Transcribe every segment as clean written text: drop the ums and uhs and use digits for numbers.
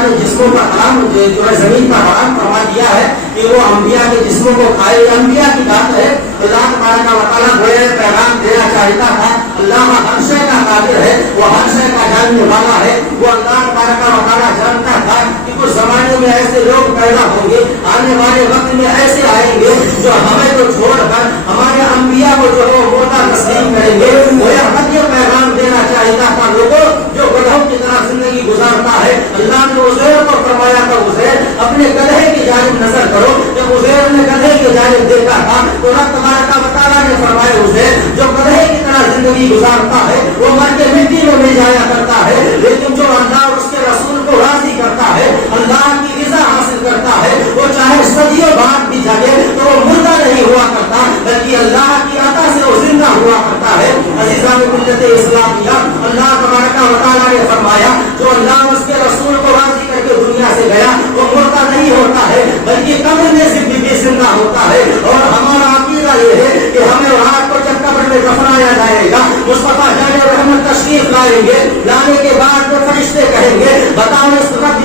اللہ نے جسموں کا حرام جو ہے زمین کا حرام فرما دیا ہے کہ وہ انبیاء کے جسموں کو کھائے. انبیاء کی بات ہے. اللہ تبارک و تعالیٰ گویا پیغام دینا چاہتا تھا. اللہ ہر شے کا قادر ہے, وہ ہر شے کا جاننے والا ہے. وہ اللہ تبارک و تعالیٰ جانتا تھا کہ کچھ زمانے میں ایسے لوگ پیدا ہوں گے, آنے والے وقت میں ایسے آئیں گے جو ہمیں تو چھوڑ کر ہمارے انبیاء کو جو ہے موتا تسلیم کریں گے. وہ یہ پیغام دینا چاہتا تھا لوگوں جو گدھوں کی طرح زندگی گزارتا ہے. اللہ نے عزیر کو فرمایا تھا عزیر اپنے گدھے کی جانب نظر کرو. جب عزیر نے گدھے کی جانب دیکھا تھا تو رب تبارک و تعالیٰ نے فرمایا عزیر جو گدھے کی طرح زندگی گزارتا ہے وہ مر کے مٹی میں مل جایا کرتا ہے, لیکن جو اللہ اور اس کے رسول کو راضی کرتا ہے, اللہ کی رضا حاصل کرتا ہے, وہ چاہے صدیوں بعد بھی جاگے تو وہ مردہ نہیں ہوا کرتا بلکہ اللہ کی عطا سے وہ زندہ ہوا کرتا ہے. عزیزان ملت اسلامیہ, اللہ تبارک و تعالیٰ نے فرمایا جو اللہ اور اس کے رسول کو راضی کر کے دنیا سے گیا وہ مردہ نہیں ہوتا ہے بلکہ قبر میں سے بھی زندہ ہوتا ہے. اور ہمارا عقیدہ یہ ہے کہ ہمیں رات کو جب قبر میں دفنایا جائے گا, مصطفیٰ جان رحمت تشریف لائیں گے, لانے کے بعد وہ فرشتے کہیں گے بتاؤ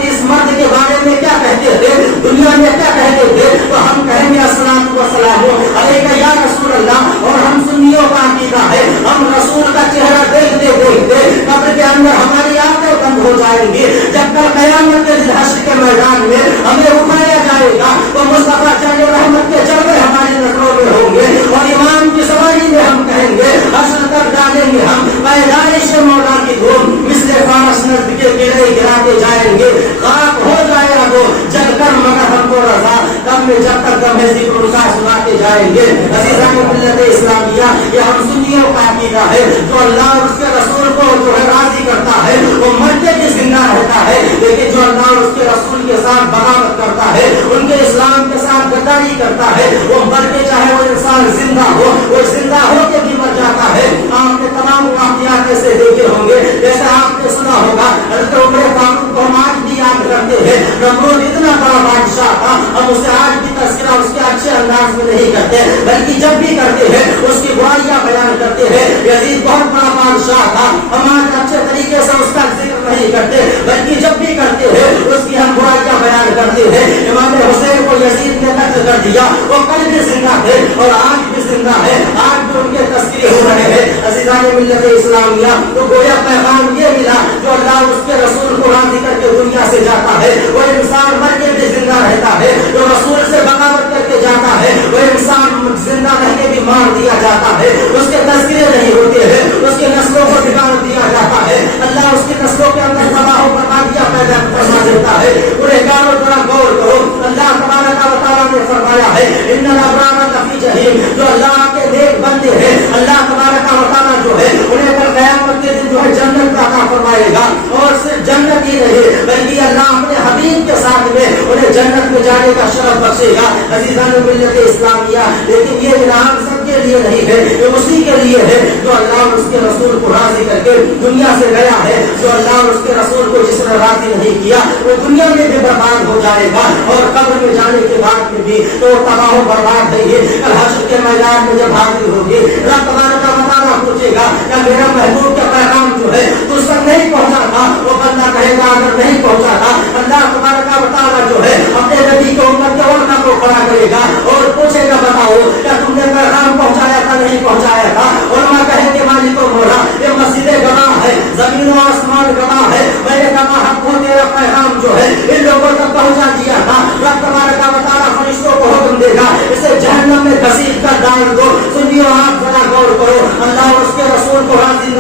اس مرد کے بارے میں کیا کہتے تھے, دنیا میں کیا کہتے تھے, تو ہم کہیں گے السلام والسلام علیکہ یا رسول اللہ. اور ہم سنیوں کا عقیدہ ہے ہم رسول کا چہرہ دیکھتے دیکھتے قبر کے اندر ہماری آنکھیں بند ہو جائیں گی. جب کل قیامت کے حشر کے میدان میں ہمیں اٹھایا جائے گا تو مصطفیٰ جان رحمت کے جلوے ہماری نظروں میں ہوں گے اور امام کی سواری میں ہم کہیں گے حشر تک ڈالیں گے ہم پیدائش مولا کی دھوم مثل فارس نزد کے قلعے گراتے جائیں گے. خاک ہو جائے گا وہ جل کر مگر ہم کو رضا کم میں جب تک دم ذکر ان کا سناتے جائیں گے. عزیزان ملت اسلامیہ, یہ ہم سنیوں کا عقیدہ ہے جو اللہ اور اس کے رسول کو جو ہے راضی کرتا ہے وہ مرتے بھی زندہ رہتا ہے, لیکن جو اللہ اور اس کے رسول کے ساتھ بغاوت کرتا ہے, ان کے اسلام کے ساتھ غداری کرتا ہے, وہ مر کے چاہے وہ انسان زندہ ہو وہ زندہ ہو کے بھی مر جاتا ہے. آپ نے تمام واقعات ایسے دیکھے ہوں گے جیسے آپ نے سنا ہوگا حضرت عمر فاروق کو ہم آج بھی یاد کرتے ہیں. نمرود اتنا بڑا بادشاہ تھا, ہم اسے آج بھی تذکرہ اس کے اچھے انداز میں نہیں کرتے بلکہ جب بھی کرتے ہیں اس کی برائیاں بیان کرتے ہیں. یزید بہت بڑا بادشاہ تھا, ہم آج اچھے طریقے سے اس کا ذکر نہیں کرتے بلکہ جب بھی کرتے ہیں اس کی ہم برائیاں بیان کرتے ہیں. امام حسین کو یزید نے قتل کر دیا, وہ کل بھی زندہ تھے اور آج بھی زندہ ہے, آج بھی ان کے تذکرے ہو رہے ہیں. عزیزان ملت اسلامیہ, تو گویا پیغام یہ ملا جو اللہ اس کے رسول کو راضی کر کے دنیا سے جاتا ہے وہ انسان مر کے بھی زندہ رہتا ہے, جو رسول سے بغاوت کر کے جاتا ہے وہ انسان زندہ رہ کے بھی مار دیا جاتا ہے, اس کے تذکرے نہیں ہوتے ہیں, اس کے نسلوں کو بگاڑ دیا جاتا ہے. اللہ اس کی نسلوں کے اندر تباہ و بربادیاں پیدا فرما دیتا ہے. گنہگاروں ذرا غور کرو, اللہ تبارک و تعالیٰ نے فرمایا ہے ان الابرار لفی جحیم, جو اللہ کے نیک بندے ہیں اللہ تبارک و تعالیٰ جو ہے انہیں کل قیامت کے دن جو ہے جنت عطا فرمائے گا. اور صرف جنت ہی نہیں بلکہ اللہ اپنے حبیب کے ساتھ میں انہیں جنت میں جانے کا شرف بخشے گا. عزیزان ملت اسلامیہ, لیکن یہ انعام سب کے لیے نہیں ہے, یہ اسی کے لیے ہے جو اللہ اور اس کے رسول کو راضی کر کے دنیا سے گیا ہے. جو اللہ اور اس کے رسول کو جس نے راضی نہیں کیا وہ دنیا میں بھی برباد ہو جائے گا اور قبر میں جانے کے بعد میں بھی تو تباہ و برباد ہے. کل حشر کے میدان میں جب حاضر ہوگی اللہ تبارک و تعالیٰ پوچھے گا کہ میرا محبوب کا پیغام جو ہے تو اس تک نہیں پہنچا تھا, وہ بندہ کہے گا اگر نہیں پہنچا تھا اللہ تبارک و تعالیٰ جو ہے اپنے نبی کو امت کے علماء کو کھڑا کرے گا اور پوچھے گا بتاؤ کیا تم نے پیغام پہنچایا تھا نہیں پہنچایا تھا. علماء کہیں گے مالک و مولا یہ مسجدیں گواہ ہے, زمین و آسمان گواہ ہے, میں نے کہا حق ہو تیرا پیغام جو ہے ان لوگوں تک پہنچا دیا تھا. رب تبارک و تعالیٰ فرشتوں کو حکم دے گا اسے جہنم میں گھسیٹ کر ڈال دو. سنیو آپ ذرا غور کرو, اللہ اور اس کے رسول کو راضی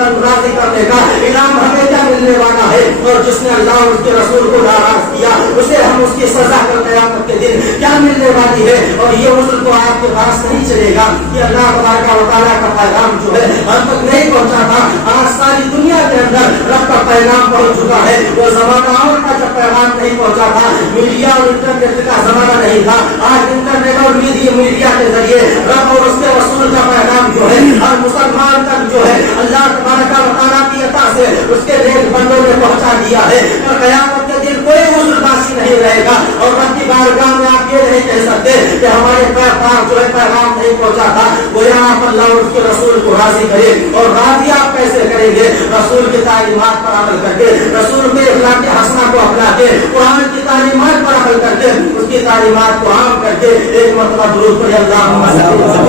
کرنے کا انعام ہمیں کیا ملنے والا ہے, اور جس نے اللہ اور اس کے رسول کو ناراض کیا اسے ہم اس کی سزا کر قیامت کے دن کیا ملنے والی ہے. اور یہ عذر تو آپ کے پاس نہیں چلے گا کہ اللہ تبارک و تعالیٰ کا پیغام جو ہے ہم تک نہیں پہنچا تھا. آج ساری دنیا کے اندر رب کا پیغام پہنچ چکا ہے. وہ زمانہ اور کا جب پیغام نہیں پہنچا تھا, میڈیا اور انٹرنیٹ کا زمانہ نہیں تھا. آج انٹرنیٹ اور میڈیا کے ذریعے رب اور اس کے رسول کا پیغام جو ہے ہر مسلمان تک جو ہے اللہ تبارک و تعالیٰ کی عطا سے اس کے نیک بندوں نے پہنچا دیا ہے. اور قیامت کے دن کوئی عذر باقی نہیں رہے گا اور رب کی بارگاہ میں آپ یہ نہیں کہہ سکتے کہ ہمارے پاس جو ہے پیغام نہیں پہنچا تھا. وہ آپ اللہ اور اس کے رسول کو راضی کرے, اور راضی آپ کیسے کریں گے؟ رسول کی تعلیمات پر عمل کر کے, رسول کے اخلاق حسنہ کو اپنا کے, قرآن मरतबा दुरूद पढ़िए। अल्लाहुम्मा सल्लल्लाहु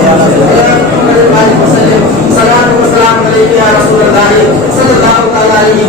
अलैहि या रसूल अल्लाह सल्लल्लाहु अलैहि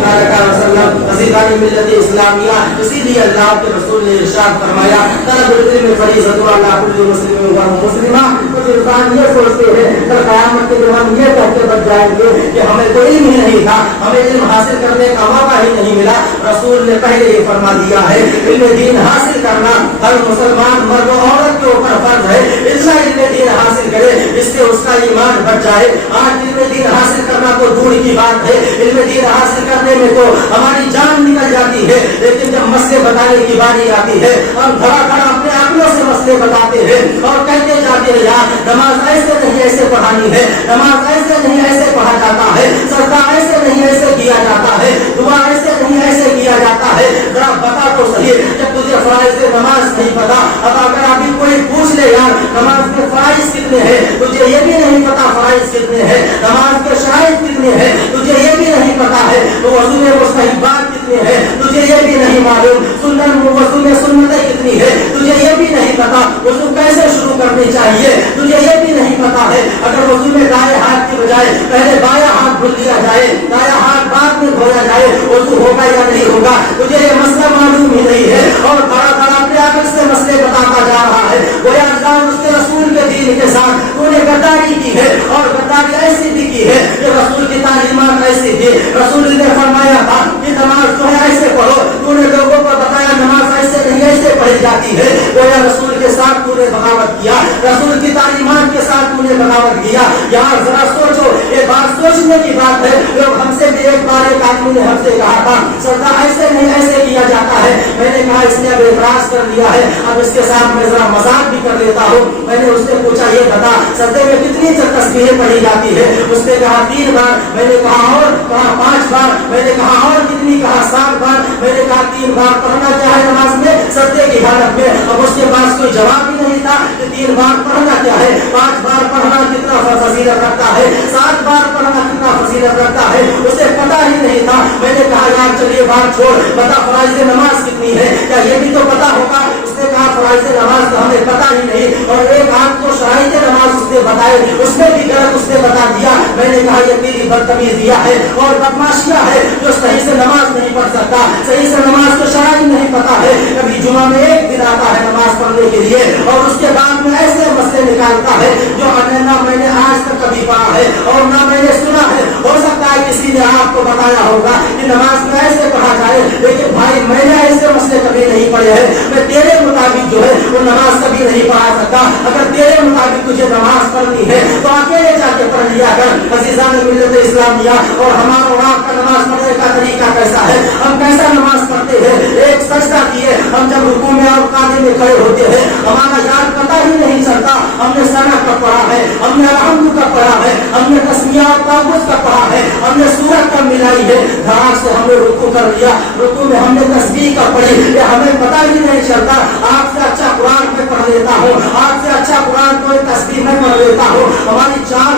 वसल्लम अज़ीज़ानी मिल्लत इस्लामिया। इसीलिए अल्लाह के रसूल ने इरशाद फरमाया तलबुल इल्म फरीज़तुन अला कुल्ली मुस्लिमिन व मुस्लिमा। कुछ इंसान ये सोचते हैं कल क़यामत के दिन हम ये कहते बच जाएंगे कि हमें तो इल्म ही नहीं था, हमें इल्म हासिल करने का मौका ही नहीं मिला। रसूल ने पहले ही फरमा दिया है इल्म दीन हासिल करना हर मुसलमान मर्द और औरत के ऊपर फर्ज है। इल्म दीन हासिल करे इससे उसका ईमान बढ़ जाए। आज इल्म दीन हासिल करना तो दूर की बात है, इल्म दीन हासिल करने में तो हमारी जान निकल जाती है, लेकिन जब मसले बताने की बारी आती है हम धड़ाधड़ अपने आंखों से मसले बताते हैं और कहते जाते हैं यार नमाज ऐसे नहीं ऐसे पढ़ानी है, नमाज ऐसे नहीं ऐसे पढ़ा जाता है, सजदा ऐसे नहीं ऐसे किया जाता है, दुआ ऐसे नहीं ऐसे किया जाता है। जरा बता तो सही जब तुझे फराइज नमाज नहीं पता। अब अगर अभी कोई पूछ ले यार नमाज के फराइज कितने हैं, तुझे ये भी नहीं पता फराइज कितने हैं, नमाज के शराइत कितने हैं तुझे ये भी नहीं पता है, तो वज़ू में मुस्तहब्बात कितने हैं तुझे ये भी नहीं मालूम, सुन्नत वज़ू में सुन्नतें कितनी है तुझे ये भी नहीं पता, वज़ू कैसे शुरू करनी चाहिए तुझे ये भी नहीं पता है। अगर वज़ू में दाएं हाथ की बजाय पहले बायां हाथ धुल लिया जाए, दायां हाथ बाद में धोया जाए, वज़ू होगा या नहीं होगा तुझे ये मसला मालूम ही नहीं है। और बड़ा बड़ा अपने आगे से मसले बताता जा रहा है। वो अल्लाह उसके रसूल के दीन के साथ तूने गद्दारी की है और गद्दारी ऐसी भी की है कि रसूल की तालीमात ऐसी थी। रसूल ने फरमाया था कि नमाज जो है ऐसे पढ़ो, तूने लोगों को बताया नमाज ऐसे नहीं ऐसे पढ़ी जाती है। वो रसूल के साथ तूने बगावत किया, रसूल की तालीमात के साथ तूने बगावत किया। यार जरा सोचो, ये बात सोचने की बात है। लोग हमसे भी एक बार एक आदमी ने हमसे कहा था सजदा ऐसे नहीं ऐसे किया जाता है। मैंने कहा इसने अब एतराज कर लिया है, अब इसके साथ मैं जरा मजाक भी कर लेता हूँ। मैंने उससे पूछा ये बता सजदे में कितनी तस्बीहें पढ़ी जाती है? उसने कहा 3 बार। मैंने कहा और? कहा 5 बार। मैंने कहा और कितनी? कहा 7 बार। मैंने कहा 3 बार पढ़ना क्या है नमाज में सजदे की हालत में? अब उसके पास कोई जवाब भी नहीं था कि 3 बार पढ़ना क्या है, 5 बार पढ़ना कितना फजीलत रखता है, 7 बार पढ़ना कितना फजीलत रखता है, उसे पता ही नहीं था। मैंने कहा यार चलिए बात छोड़, बता फराइज़ नमाज कितनी है, क्या ये भी तो पता होगा? उसने कहा फराइज़ नमाज तो हमें पता ही नहीं। और एक आध तो शराइत नमाज उसने बताए, उसमें भी गलत उसने बता दिया। मैंने कहा ये तेरी बदतमीजिया है और बदमाशिया है जो सही से नमाज नहीं पढ़ सकता, सही से नमाज को शराइत नहीं पता है। कभी जुमा में एक दिन आता है नमाज पढ़ने के लिए और उसके बाद में ऐसे मसले निकालता है जो ना मैंने आज तक कभी पढ़ा है और ना मैंने सुना है। हो सकता है किसी ने आपको बताया होगा कि नमाज में ऐसे पढ़ा जाए, लेकिन भाई मैंने ऐसे मसले कभी नहीं पढ़े हैं। मैं तेरे मुताबिक जो है वो नमाज कभी नहीं पढ़ा सकता। अगर तेरे मुताबिक तुझे नमाज पढ़नी है तो अकेले जाके पढ़ लिया कर। अज़ीज़ान मिल्लत इस्लामिया और हमारा और आपका नमाज पढ़ने का तरीका कैसा है, हम कैसा नमाज पढ़ते हैं? एक सजदा किए हम जब रुकू में और काने में खड़े होते हैं हमारा याद पता ही नहीं चलता हमने सना कब पढ़ा है, हमने अलहम्दु कब पढ़ा है, हमने तस्मीह और ताबूत कब पढ़ा है, हमने सूरत कब मिलाई है। धड़ाक से हमने रुकू कर लिया, रुकू में हमने तस्बीह कब पढ़ी ये हमें पता ही नहीं चलता। आपसे अच्छा कुरान में पढ़ लेता हूँ, आपसे अच्छा कुरान को तस्बीह में पढ़ लेता हूँ। हमारी 4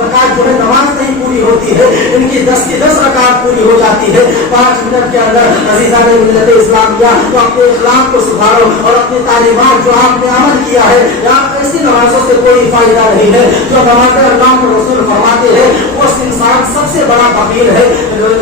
रकात जो है नमाज नहीं पूरी होती है, इनकी 10 की 10 रकात पूरी हो जाती है 5 मिनट के अंदर। अज़ीज़ान मिल्लत इस्लामिया तो अपने इखलाक को सुधारो और अपनी तालीमात जो आपने अमल किया है या ऐसी नमाजों से कोई फायदा नहीं है। जो नमाज़ें अल्लाह के रसूल फरमाते हैं वो इंसान सबसे बड़ा फकीर है।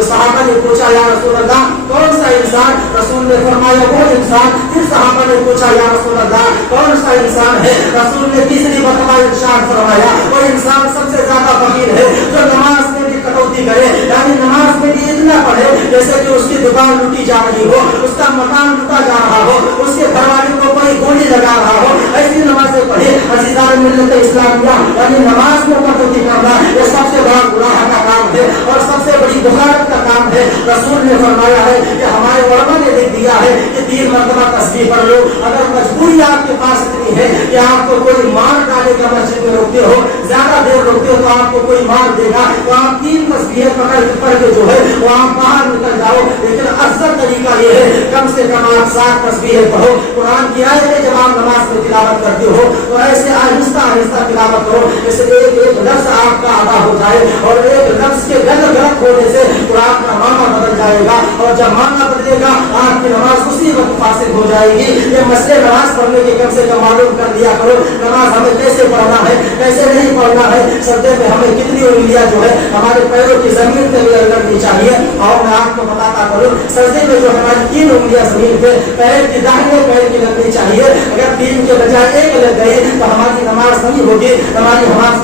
सहाबा ने पूछा या रसूल अल्लाह कौन सा इंसान? रसूल ने फरमाया वो इंसान। फिर सहाबा ने पूछा या रसूल अल्लाह कौन सा इंसान है? रसूल ने तीसरी मरतबा इरशाद फरमाया वो इंसान सबसे ज्यादा फकीर है जो नमाज में भी कटौती करे, यानी नमाज में भी इतना पढ़े जैसे कि उसकी दुकान लूटी जा रही हो, उसका मकान लूटा जा रहा हो, उसके घरवाले को कोई गोली लगा रहा हो, ऐसी नमाजें पढ़े। अज़ीज़ान मिल्लत इस्लामिया यानी नमाज में कटौती करना ये सबसे बड़ा गुनाह का काम है और सबसे बड़ी बुखारत का काम है। रसूल ने फरमाया है कि हमारे उलमा ने लिख दिया है कि 3 मरतबा तस्बीह पढ़ लो। अगर मजबूरी आपके पास इतनी है कि आपको कोई मार डालेगा, मस्जिद में रुकते हो, ज्यादा देर रुकते हो तो आपको कोई मार देगा, तो आप 3 तस्बीहें पढ़ के जो है वो आप बाहर निकल जाओ। लेकिन अफजल तरीका ये है कम से कम आप 7 तस्बीहें पढ़ो। कुरान की आयतें जब आप नमाज में तिलावत करते हो तो ऐसे आहिस्ता आहिस्ता तिलावत करो जैसे एक एक लफ्ज आपका अदा हो जाए और एक लफ्ज के गलत होने से कुरान का माना बदल जाएगा और जब माना बदलेगा आपकी नमाज उसी वक्त फासिल हो जाएगी। ये मसले नमाज पढ़ने के कम से कम मालूम कर दिया करो। नमाज हमें कैसे पढ़ना है, कैसे नहीं पढ़ना है, सजदे में हमें कितनी उंगलियां जो है हमारे पैरों की जमीन पे लगनी चाहिए। और मैं आपको बताता करूँ, सजदे में जो हमारी 3 उंगलियां जमीन पे पैर की दाहिने पैर की लगनी चाहिए। अगर 3 के बजाय 1 लग गई तो हमारी नमाज नहीं होगी, हमारी नमाज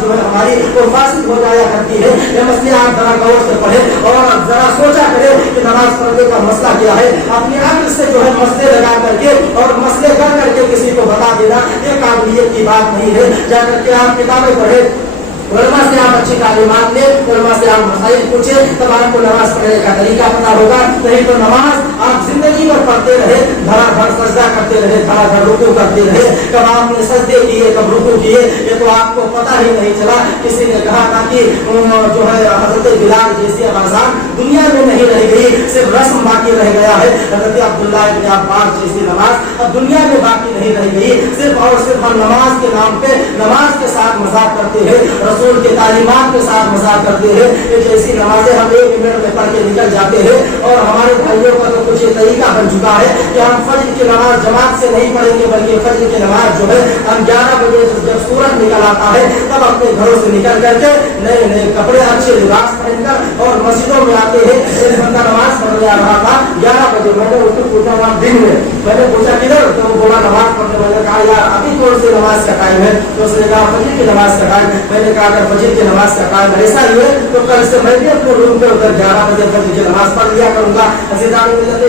जो है हमारी वो फासिल हो जाया करती है। ये मसले आप जरा गौर से पढ़े और जरा सोचा करें कि नमाज पढ़ने का मसला क्या है। अपनी अक्ल से जो है मसले लगा करके और मसले कर करके किसी को बता देना ये काबिलियत की बात नहीं है। जाकर के आप किताबें पढ़े, उलमा से आप अच्छी तालीमात ले, उलमा से आप मसाइल पूछे, तब आपको नमाज पढ़ने का तरीका पता होगा। नहीं तो नमाज आप जिंदगी भर पढ़ते रहे, धड़ाधड़ सजदा करते रहे, धड़ाधड़ रुकू करते रहे, कब आपने सजदे किए कब रुकू किए ये तो आपको पता ही नहीं चला। किसी ने कहा था कि जो है हजरत बिलाल जैसी आवाज़ान दुनिया में नहीं रह गई, सिर्फ रस्म बाकी रह गया है। हजरत अब्दुल्लाह इब्न अब्बास जैसी नमाज अब दुनिया में बाकी नहीं रह गई। सिर्फ और सिर्फ हम नमाज के नाम पे नमाज के साथ मजाक करते हैं, रसूल के तालीमात के साथ मजाक करते हैं। ये जैसी नमाजें हम 1 मिनट में पढ़ के निकल जाते हैं। और हमारे भाइयों का तो कुछ ये तरीका बन चुका है कि हम फज्र की नमाज जमात से नहीं पढ़ेंगे, बल्कि फज्र की नमाज जो है हम 11 बजे जब सूरज निकल आता है तब अपने घरों से निकल करके नए नए कपड़े अच्छे लिबास पहनकर और मस्जिदों में आते हैं। एक बंदा नमाज पढ़ने आ रहा था 11 बजे, मैंने उसको पूछा वहाँ दिन में, मैंने पूछा किधर, तो वो बोला नमाज पढ़ने। मैंने कहा यार अभी कौन सी नमाज का टाइम है, तो उसने कहा फज्र की नमाज का टाइम। मैंने कहा अगर फज्र की नमाज का टाइम ऐसा ही है तो कल से मैं भी अपने रूम पे उधर 11 बजे फज्र की नमाज पढ़ लिया करूंगा।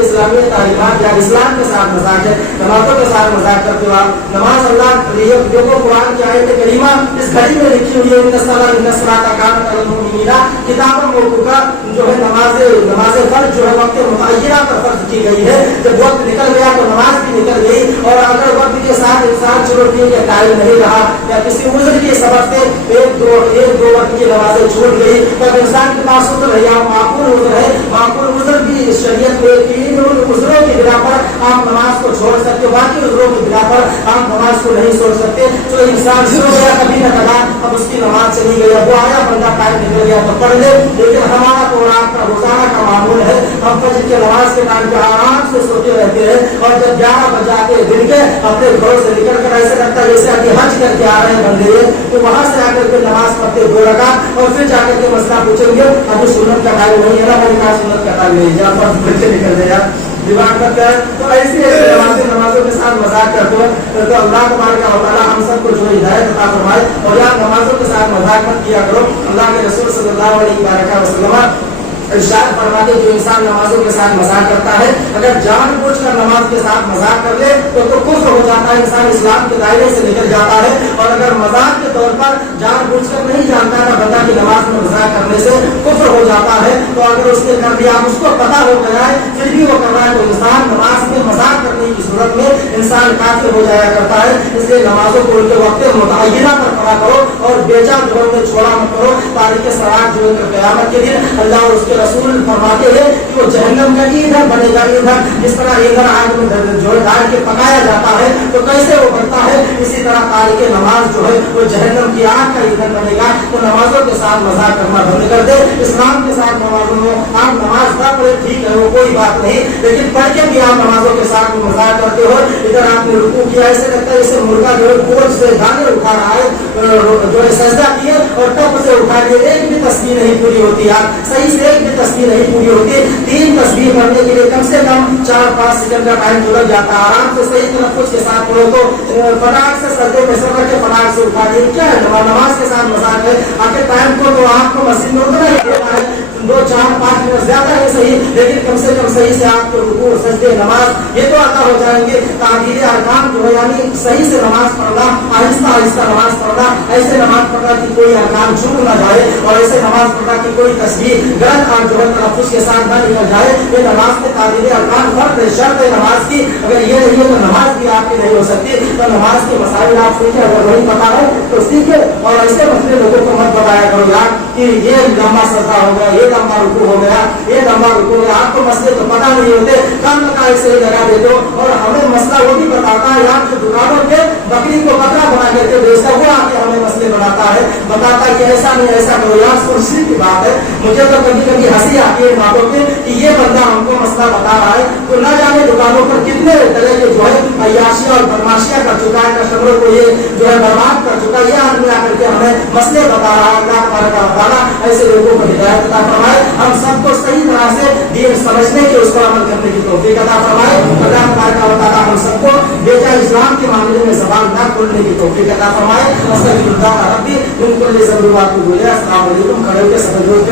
इस्लामी तालीमात या इस्लाम के साथ मजाक है, नमाजों के साथ मजाक करते हो आप। नमाज अल्लाह देखो कुरान की आयत करीमा इस घड़ी में लिखी हुई है, किताब मौकूफा जो है नमाज फर्ज जो है वक्त मुतय्यना पर फर्ज की गई है। जब वक्त निकल गया तो नमाज भी निकल गई। और अगर वक्त के साथ इंसान चलो ठीक है टाइम नहीं रहा या किसी उज़्र के सबब से एक दो वक्त की नमाजें छूट गई तब इंसान के पास उज़्र है या माकूल उज़्र है। माकूल उज़्र भी शरीयत में 3 उज़्रों की बिना पर आप नमाज को छोड़ सकते हो, बाकी उज़्रों की बिना पर आप नमाज को नहीं छोड़ सकते। तो इंसान सो गया कभी न कदा, अब उसकी नमाज चली गई, वो आया बंदा टाइम निकल गया तो पढ़ ले। लेकिन हमारा तो आपका रोजाना का मामूल है, हम फज्र की नमाज के टाइम पे आराम से सोते रहते हैं और जब 11 बजे आते हैं दिन के अपने घरों से निकल कर ऐसे लगता है जैसे अभी हज करके आ रहे हैं बंदे, तो वहां से आकर के नमाज पढ़ते 2 रकात और फिर जाकर के मसला पूछेंगे अभी सुन्नत का टाइम नहीं है ना, मैंने कहा सुन्नत का टाइम नहीं है, फर्ज बच्चे निकल गए यार दिमाग करता है। तो ऐसी नमाजों के साथ मजाक करते हो तो अल्लाह तबारक व तआला हम सबको जो हिदायत अता फरमाए। और यार नमाजों के साथ मजाक मत किया करो। अल्लाह के रसूल सल्लल्लाहु अलैहि वसल्लम इरशाद फरमाते जो इंसान नमाजों के साथ मजाक करता है अगर जानबूझकर नमाज के साथ मजाक कर ले तो कुफ्र हो जाता है, इंसान इस्लाम के दायरे से निकल जाता है। और अगर मजाक के तौर पर जानबूझकर नहीं जानता ना बंदा की नमाज में मजाक करने से कुफ्र हो जाता है, तो अगर उसने कर दिया उसको पता हो गया है फिर भी वो कर रहा है तो इंसान नमाज में मजाक करने की सूरत में इंसान काफिर हो जाया करता है। इसलिए नमाजों को उनके वक्त मुतय्यना पर पढ़ा करो और बेजा जो है छोड़ा मत करो। तारीख सरात जो है क़यामत के दिन अल्लाह और उसके रसूल फरमाते हैं कि वो जहन्नम का ईंधन बनेगा। ईंधन जिस तरह ईंधन आग में जो डाल के पकाया जाता है तो कैसे वो बनता है, इसी तरह तारीख नमाज जो है वो जहन्नम की आग का ईंधन बनेगा। तो नमाजों के साथ मजाक करना बंद कर दे। इस्लाम के साथ नमाजों में आप नमाज ना पढ़े ठीक है वो कोई बात नहीं, लेकिन पढ़ के भी आप नमाजों के साथ मजाक करते हो। इधर आपने रुकू किया ऐसे लगता है जैसे मुर्गा जो है बोझ से दाने उठा रहा है, जो है सजदा किए और टप से उठा लिए, एक भी तस्बीह नहीं पूरी होती, आप सही से एक भी तस्बीह नहीं पूरी होती। 3 तस्बीह पढ़ने के लिए कम से कम 4-5 सेकंड का टाइम लग जाता है। आराम से सही तलफ्फुज़ के साथ पढ़ो तो फटाक से सजदे में सर करके फटाक से उठा लिए। क्या है नमाज के साथ मजाक है, आखिर टाइम को तो आपको मस्जिद में उतना ही देना है, 2-4-5 मिनट ज्यादा है सही, लेकिन कम से कम सही से आपको रुकू सजदे नमाज ये तो अता हो जाएंगे। ताक़ीद अरकान जो है यानी सही से नमाज पढ़ना, आहिस्ता आहिस्ता नमाज पढ़ना, ऐसे नमाज पढ़ना कि कोई अरकान छूट ना जाए और ऐसे नमाज पढ़ना कि कोई तस्बीह गलत और जो है तलफ्फुज़ के साथ ना निकल जाए। ये नमाज में ताक़ीद अरकान फर्ज है, शर्त है नमाज की। अगर ये नहीं है तो नमाज भी आपकी नहीं हो सकती। तो नमाज के मसाइल आप सीखे, अगर नहीं पता है तो सीखे और ऐसे मसले लोगों को मत बताया करो यार कि ये लंबा सजदा हो गया, ये लंबा रुकू हो गया, ये लंबा रुकू हो गया। आपको मसले तो पता नहीं होते, काम का ऐसे लगा देते हो। और हमें मसला वो भी बताता है यार जो दुकानों पे बकरी को बकरा बना करके बेचता है वो आके हमें मसले बनाता है, बताता है कि ऐसा नहीं ऐसा करो यार, सुरक्षित की बात है। मुझे तो कभी कभी हंसी आती है बातों पे कि ये बंदा हमको मसला बता रहा है, तो न जाने दुकानों पर कितने तरह के जो है अय्याशियां और बदमाशियां कर चुका है, कस्टमरों को ये जो है बर्बाद कर चुका है। ये आदमी आकर के हमें मसले बता रहा है। अल्लाह तबारक व तआला ऐसे लोगों को हिदायत अता फरमाए, हम सबको सही तरह से दीन समझने की, उस पर अमल करने की तौफीक अता फरमाए। अल्लाह तबारक व तआला हम सबको बेटा इस्लाम के मामले में ज़बान न खोलने की तौफीक अता फरमाए। अस्तगफिरुल्लाह रब्बी मिन कुल्ली ज़ंबिन व अतूबु इलैह। अस्सलामु अलैकुम। खड़े होकर सब लोग